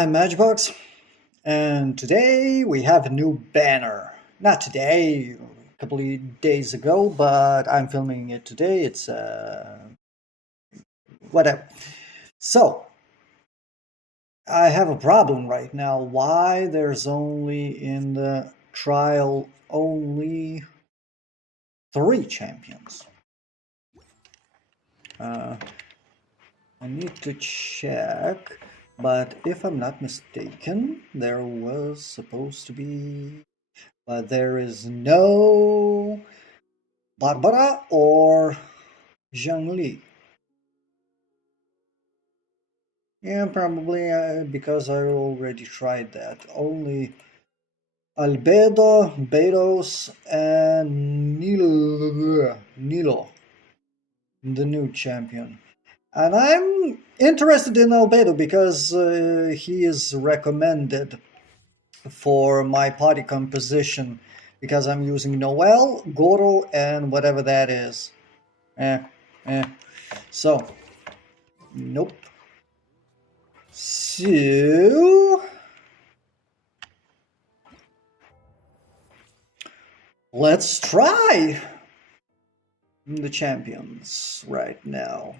I'm MatchBox, and today we have a new banner. Not today, a couple of days ago, but I'm filming it today. It's whatever. So, I have a problem right now. Why there's only in the trial only 3 champions? Uh, I need to check, but if I'm not mistaken, there was supposed to be. But there is no Barbara or Zhangli. Yeah, probably because I already tried that. Only Albedo, Bedos, and Nilo, the new champion. And I'm interested in Albedo because he is recommended for my party composition because I'm using Noel, Goro, and whatever that is. Eh, eh. So, nope. So, let's try the champions right now.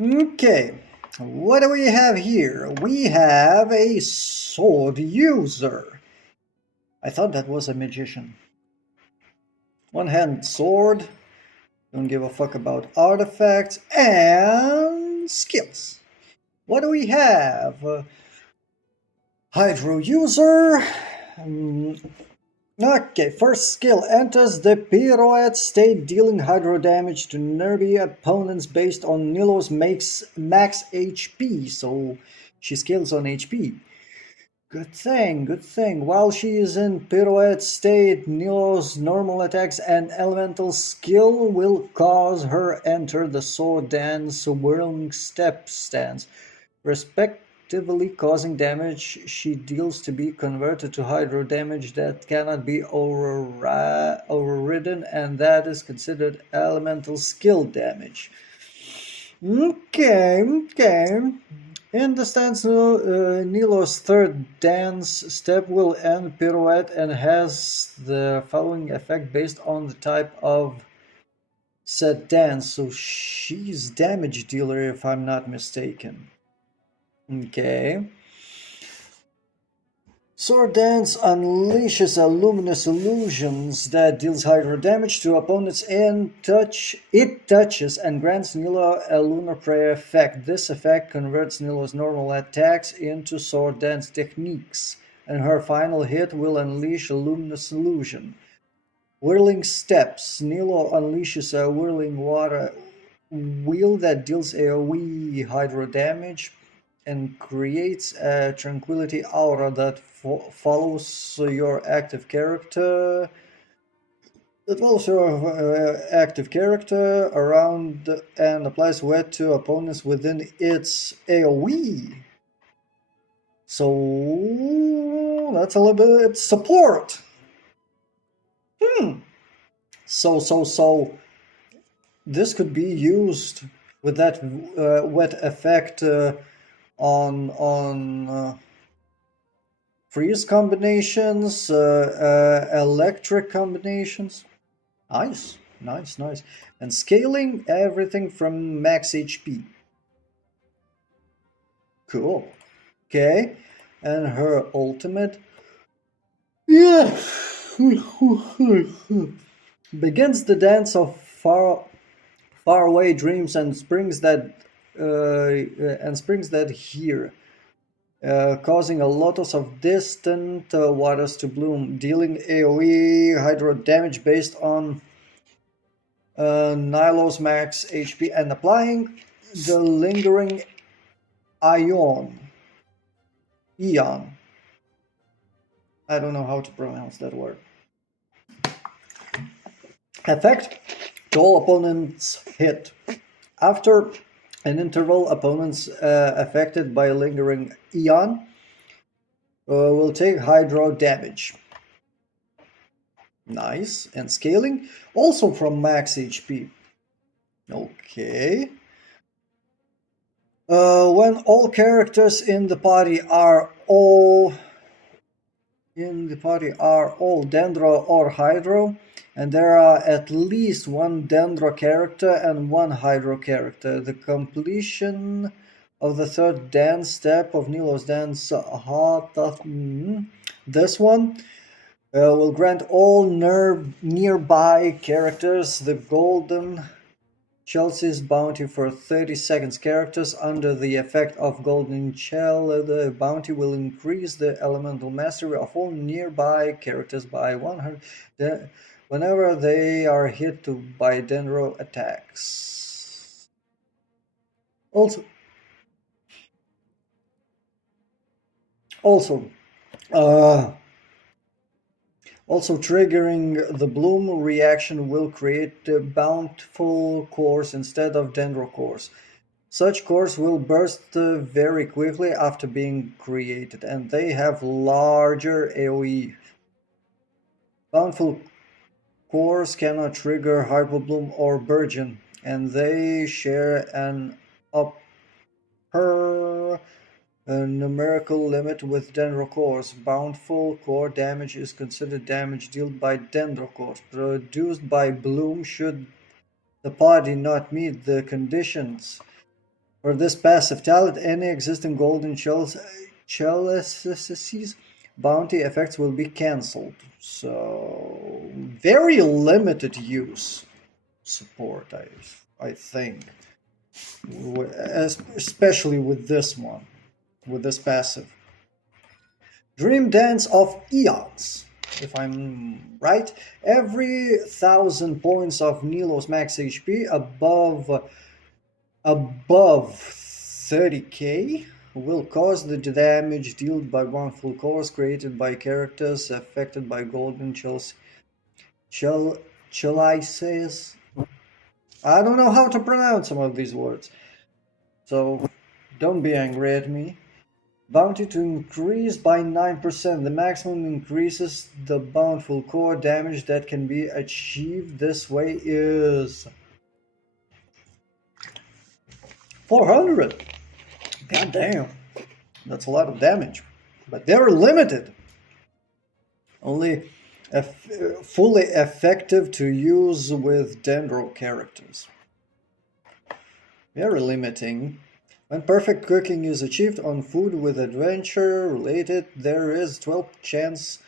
Okay, what do we have here? We have a sword user. I thought that was a magician. One-handed sword. Don't give a fuck about artifacts and skills. What do we have? Hydro user. Okay, first skill enters the pirouette state, dealing hydro damage to nearby opponents based on Nilo's max HP. So she scales on HP. Good thing, good thing. While she is in pirouette state, Nilo's normal attacks and elemental skill will cause her enter the sword dance whirling step stance, respectively causing damage she deals to be converted to hydro damage that cannot be overridden, and that is considered elemental skill damage. Okay. In the stance, Nilo's third dance step will end pirouette and has the following effect based on the type of said dance. So she's damage dealer if I'm not mistaken. Okay. Sword Dance unleashes a luminous illusions that deals hydro damage to opponents it touches and grants Nilo a lunar prayer effect. This effect converts Nilo's normal attacks into Sword Dance techniques, and her final hit will unleash a luminous illusion. Whirling Steps. Nilo unleashes a whirling water wheel that deals AoE hydro damage and creates a tranquility aura that follows your active character. It follows your active character around and applies wet to opponents within its AoE. So that's a little bit support. So this could be used with that wet effect on freeze combinations, electric combinations. Nice. And scaling everything from max HP. Cool. Okay. And her ultimate. Yeah. Begins the dance of faraway dreams and springs that here. Causing a lotus of distant waters to bloom, dealing AoE hydro damage based on Nilo's max HP and applying the lingering ion. Eon. I don't know how to pronounce that word. Effect to all opponents hit. After an interval, opponents affected by lingering Eon will take hydro damage. Nice. And scaling also from max HP. Okay. When all characters in the party are all Dendro or Hydro, and there are at least one Dendro character and one Hydro character. The completion of the third dance step of Nilo's dance, this one, will grant all nearby characters the golden Chelsea's bounty for 30 seconds. Characters under the effect of Golden Shell, the bounty will increase the elemental mastery of all nearby characters by 100 whenever they are hit by Dendro attacks. Also, uh, triggering the bloom reaction will create bountiful cores instead of Dendro cores. Such cores will burst very quickly after being created, and they have larger AoE. Bountiful cores cannot trigger Hyperbloom or Burgeon, and they share an upper numerical limit with Dendro cores. Bountiful core damage is considered damage dealt by Dendro cores produced by Bloom should the party not meet the conditions. For this passive talent, any existing golden chalices bounty effects will be cancelled. So very limited use support, I think, especially with this one, with this passive. Dream Dance of Eons. If I'm right, every 1,000 points of Nilo's max HP above 30k will cause the damage dealt by one full course created by characters affected by golden chalices. I don't know how to pronounce some of these words, so don't be angry at me. Bounty to increase by 9%. The maximum increases the bountiful core damage that can be achieved this way is 400. God damn, that's a lot of damage. But they're limited. Only fully effective to use with Dendro characters. Very limiting. When perfect cooking is achieved on food with adventure related, there is 12%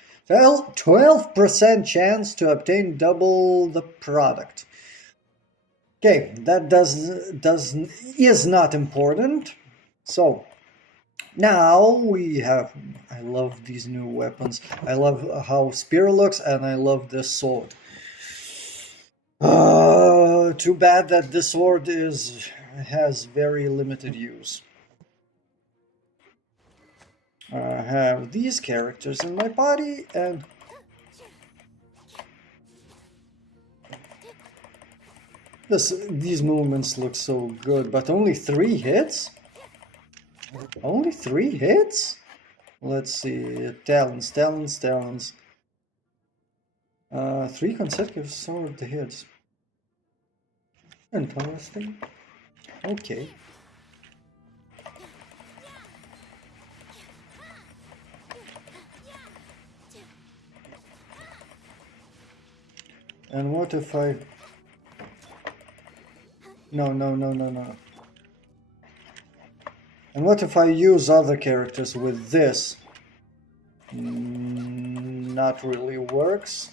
chance to obtain double the product. Okay, that is not important. So now we have. I love these new weapons. I love how Spear looks, and I love this sword. Too bad that this sword has very limited use. I have these characters in my body, and these movements look so good, but only 3 hits? Only 3 hits? Let's see, talents. 3 consecutive sword hits. Interesting. Okay. And what if I... No. And what if I use other characters with this? Not really works.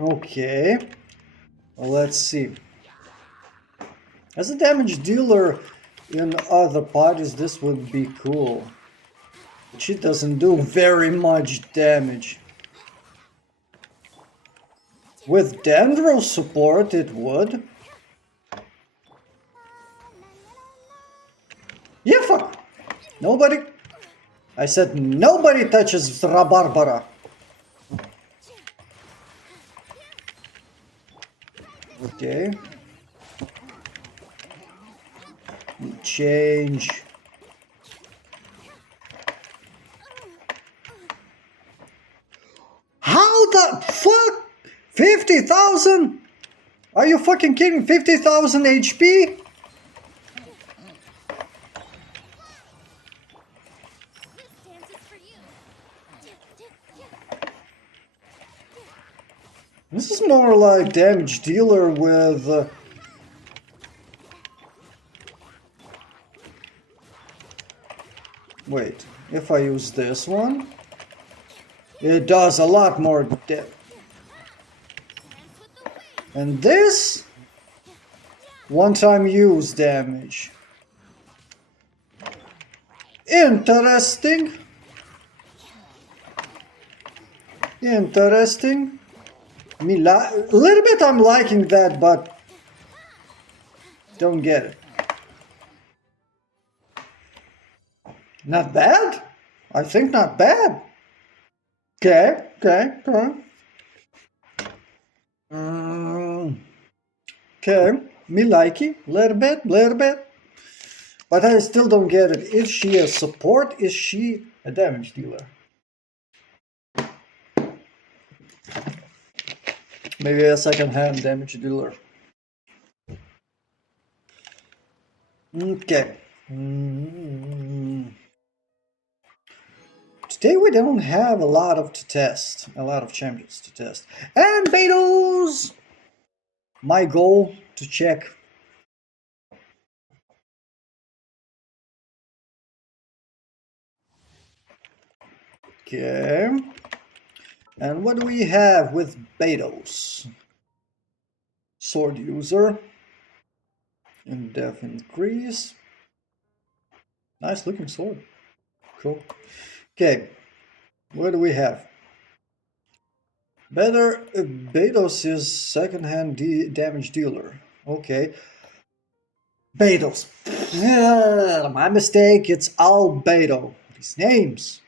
Okay. Well, let's see. As a damage dealer in other parties, this would be cool. But she doesn't do very much damage. With Dendro support, it would. Yeah, fuck! Nobody... I said nobody touches Rabarbara. Okay. Change. How the fuck? 50,000? Are you fucking kidding? 50,000 HP? This is more like damage dealer with... Wait, if I use this one, it does a lot more damage. And this, one-time use damage. Interesting. Interesting. A little bit I'm liking that, but don't get it. Not bad? I think not bad. Okay. Okay, me like it, little bit. But I still don't get it. Is she a support? Is she a damage dealer? Maybe a second-hand damage dealer. Okay. Today we don't have a lot of champions to test. And Betos! My goal to check. Okay. And what do we have with Betos? Sword user. In depth increase. Nice looking sword. Cool. Okay. What do we have? Better Betos is second-hand damage dealer. Okay. Betos. My mistake. It's Albedo. These names.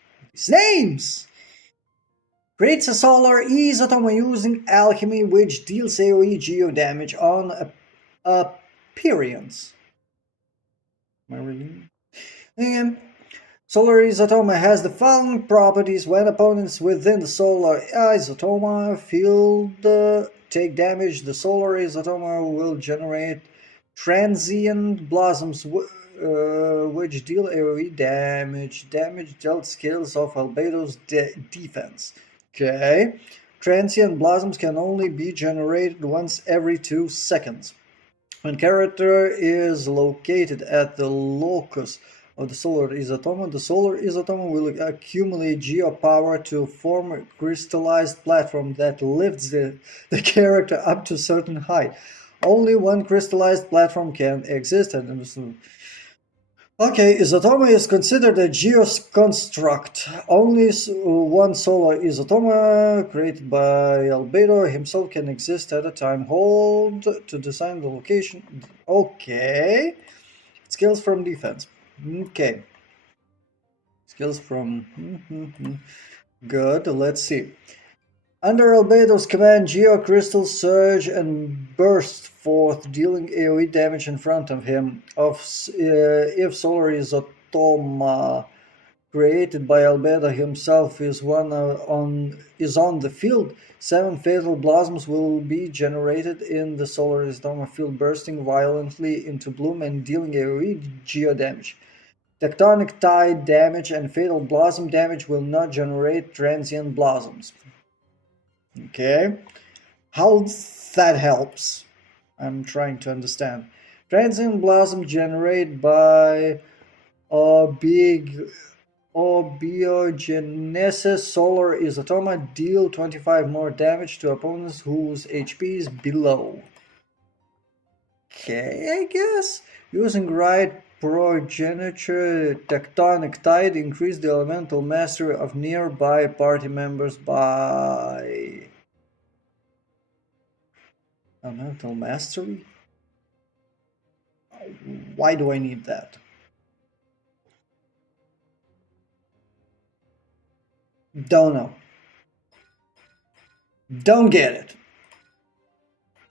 Creates a solar Izotoma using alchemy, which deals AoE geo damage on appearance. Am I reading? And solar Izotoma has the following properties. When opponents within the solar Izotoma field take damage, the solar Izotoma will generate transient blossoms which deal AoE damage. Damage dealt scales of Albedo's defense. Okay. Transient blossoms can only be generated once every 2 seconds. When character is located at the locus of the solar Izotoma will accumulate geopower to form a crystallized platform that lifts the character up to a certain height. Only one crystallized platform can exist at the... Okay, Izotoma is considered a geoconstruct. Only one solar Izotoma, created by Albedo himself, can exist at a time. Hold to design the location. Okay. Skills from defense. Okay. Skills from... Good, let's see. Under Albedo's command, geocrystals surge and burst forth, dealing AoE damage in front of him. If solar Izotoma created by Albedo himself is on the field, 7 fatal blossoms will be generated in the solar Izotoma field, bursting violently into bloom and dealing AoE geo damage. Tectonic tide damage and fatal blossom damage will not generate transient blossoms. Okay, how that helps? I'm trying to understand. Transient blossom generated by Abiogenesis solar Izotoma deal 25 more damage to opponents whose HP is below. Okay, I guess. Using right progeniture tectonic tide increase the elemental mastery of nearby party members by... Elemental mastery? Why do I need that? Don't know. Don't get it.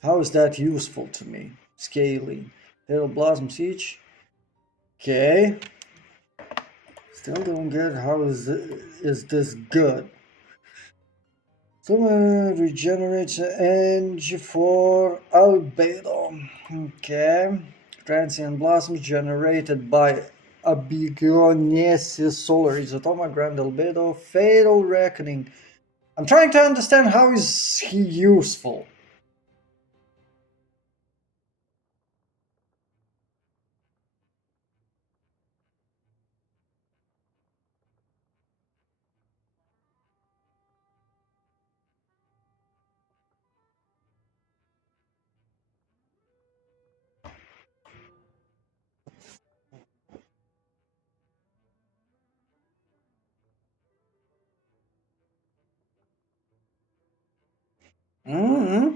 How is that useful to me? Scaling. Fatal blossoms each. Okay. Still don't get how is this good. Someone regenerates energy for albedo. Okay. Transient blossoms generated by Abigionesis solar isotoma grand albedo. Fatal reckoning. I'm trying to understand how is he useful. Mm-hmm.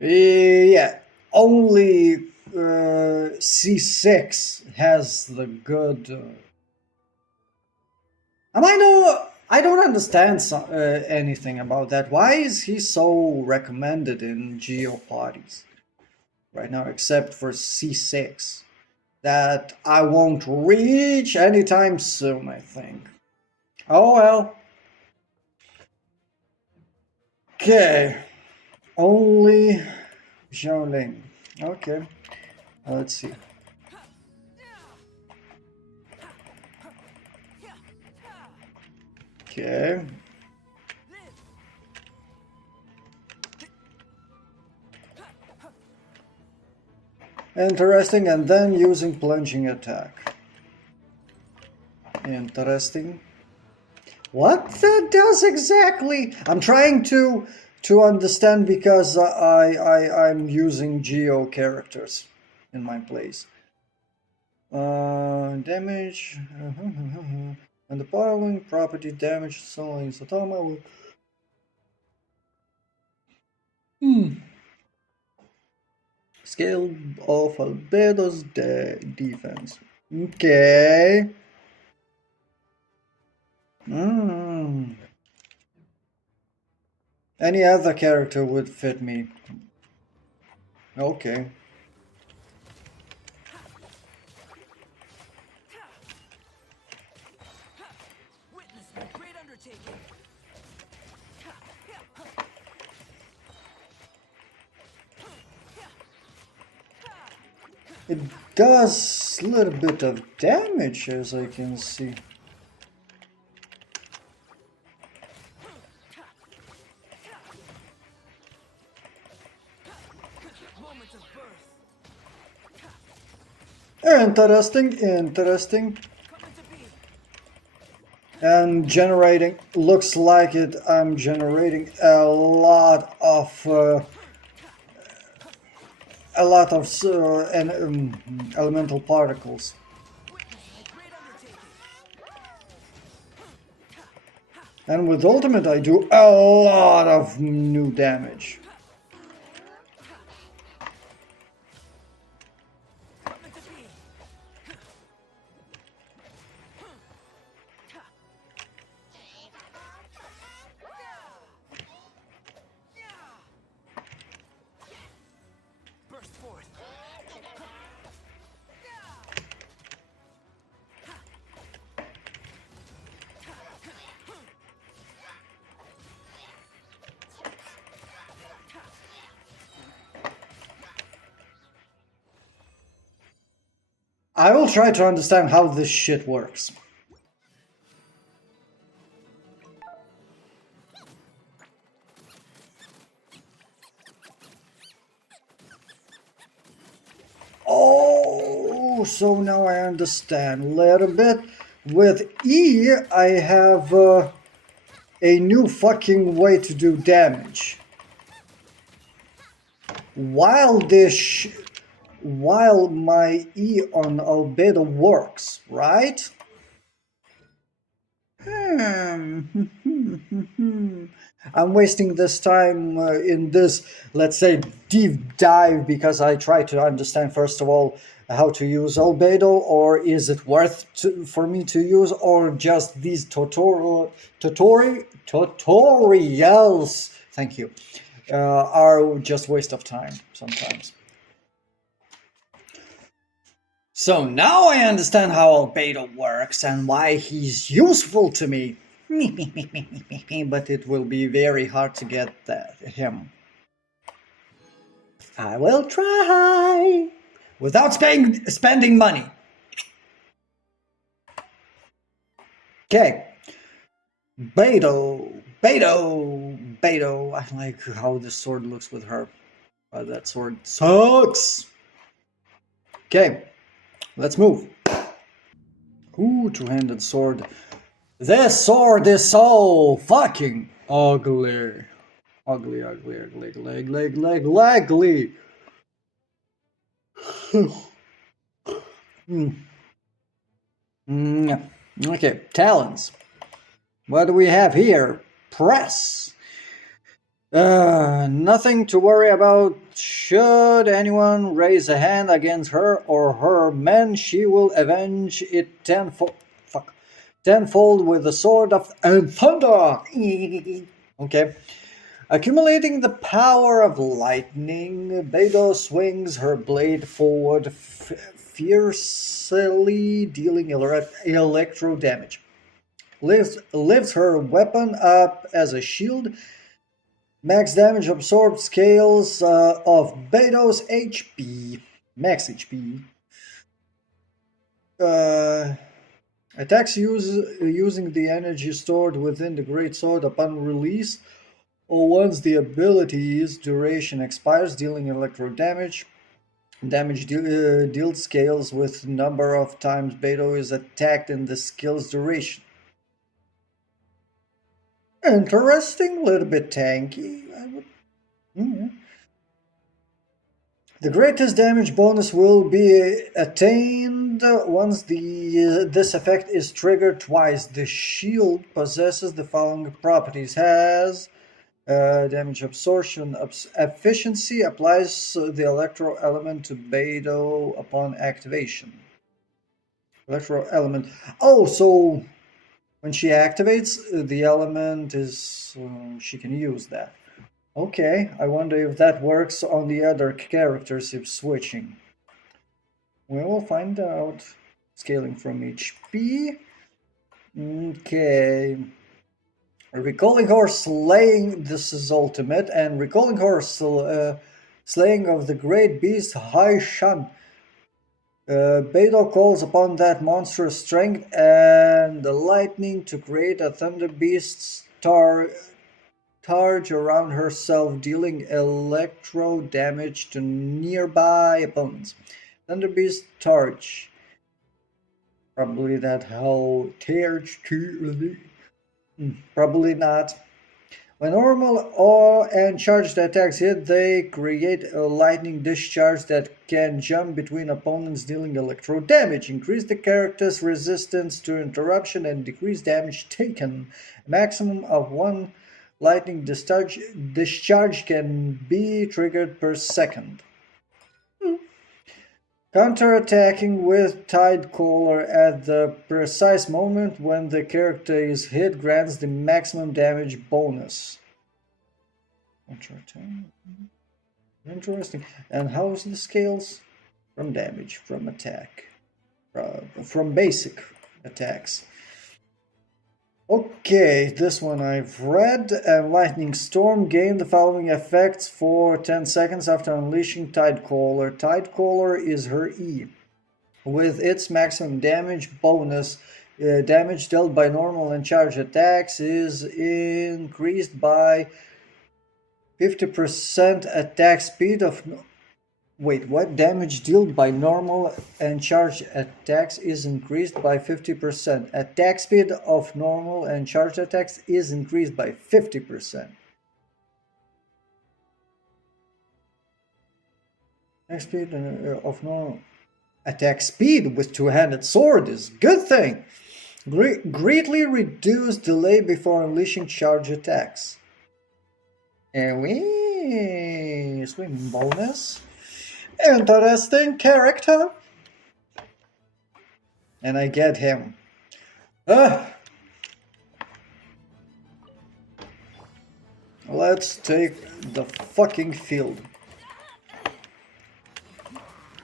Yeah, only C6 has the good. And I don't understand anything about that. Why is he so recommended in Geo parties right now, except for C6? That I won't reach anytime soon, I think. Oh well. Okay. Only Xiaoling. Okay. Let's see. Okay. Interesting, and then using plunging attack. Interesting. What that does exactly? I'm trying to understand because I'm using geo characters in my place. Damage and the following property damage solely Satama will. Scale of Albedo's defense. Okay. Mm. Any other character would fit me. Okay. Witness my great undertaking. It does a little bit of damage, as I can see. Moments of birth. Interesting, interesting. Coming to be. And generating, looks like it. I'm generating a lot of elemental particles. Witness my great undertaking. And with ultimate, I do a lot of new damage. Coming to be. Burst forth. I will try to understand how this shit works. Oh, so now I understand a little bit. With E, I have a new fucking way to do damage. While while my E on albedo works, right? I'm wasting this time in this, let's say, deep dive because I try to understand first of all how to use albedo, or is it worth for me to use, or just these tutorials, thank you, are just waste of time sometimes. So now I understand how albedo works and why he's useful to me. But it will be very hard to get him. I will try without spending money. Okay. Beto. I like how the sword looks with her. But that sword sucks. Okay, let's move. Ooh, two-handed sword. This sword is so fucking ugly. Ugly. Okay, talons. What do we have here? Press. Nothing to worry about. Should anyone raise a hand against her or her men, she will avenge it tenfold. Tenfold with the sword of thunder. Okay. Accumulating the power of lightning, Beidou swings her blade forward fiercely, dealing electro damage. Lifts her weapon up as a shield. Max damage absorbed scales of Beidou's HP. Max HP. Attacks using the energy stored within the Great Sword upon release, or once the ability's duration expires, dealing electro damage. Damage dealt scales with number of times Beidou is attacked in the skill's duration. Interesting, a little bit tanky. The greatest damage bonus will be attained once this effect is triggered twice. The shield possesses the following properties: has damage absorption efficiency, applies the electro element to Beidou upon activation. Electro element. Oh, so when she activates the element, is she can use that. Okay, I wonder if that works on the other characters if switching. We will find out. Scaling from HP. Okay. Recalling her slaying, this is ultimate, and recalling her slaying of the great beast Hai Shan. Beidou calls upon that monstrous strength and the lightning to create a thunder beast charge around herself, dealing electro damage to nearby opponents. Thunder beast charge. Probably that how charge to. Probably not. When normal or and charged attacks hit, they create a lightning discharge that can jump between opponents, dealing electro damage. Increase the character's resistance to interruption and decrease damage taken. A maximum of one lightning discharge can be triggered per second. Counter-attacking with Tide Caller at the precise moment when the character is hit grants the maximum damage bonus. Interesting. And how's the scales? From damage, from attack, from basic attacks. Okay, this one I've read. Lightning Storm gain the following effects for 10 seconds after unleashing Tide Caller. Tide Caller is her E. With its maximum damage bonus, damage dealt by normal and charged attacks is increased by 50% attack speed of... Wait, what? Damage dealt by normal and charged attacks is increased by 50%. Attack speed of normal and charged attacks is increased by 50%. Attack speed of normal... Attack speed with two-handed sword is a good thing. Greatly reduce delay before unleashing charge attacks. Wee, swim bonus. Interesting character. And I get him. Let's take the fucking field.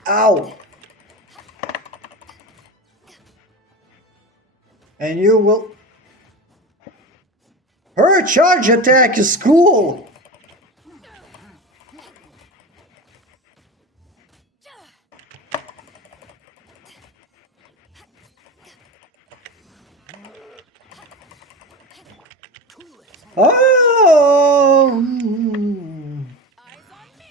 Ow! And you will... Her charge attack is cool! Oh! Eyes on me.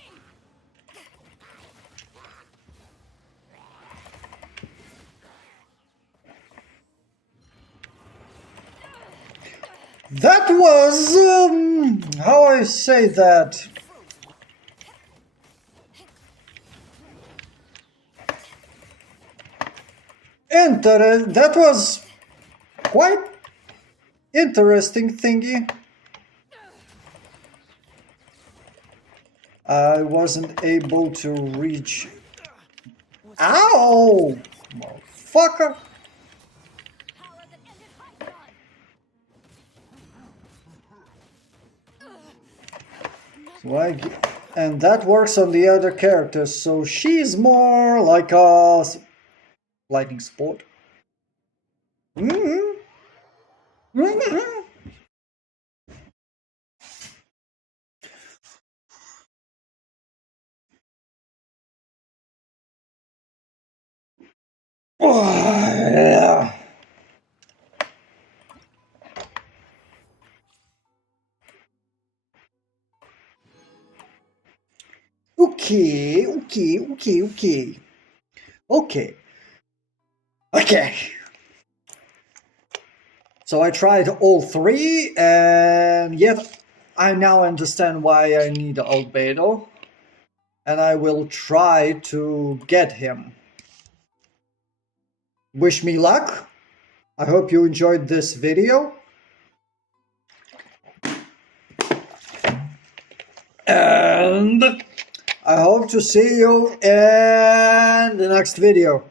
That was... how I say that? That was quite interesting thingy. I wasn't able to reach... Ow! Motherfucker! Power that ended hot run. And that works on the other characters, so she's more like a lightning sport. Mm-hmm. Mm-hmm. Oh, yeah. Okay. So I tried all three, and yet I now understand why I need Albedo, and I will try to get him. Wish me luck. I hope you enjoyed this video. And I hope to see you in the next video.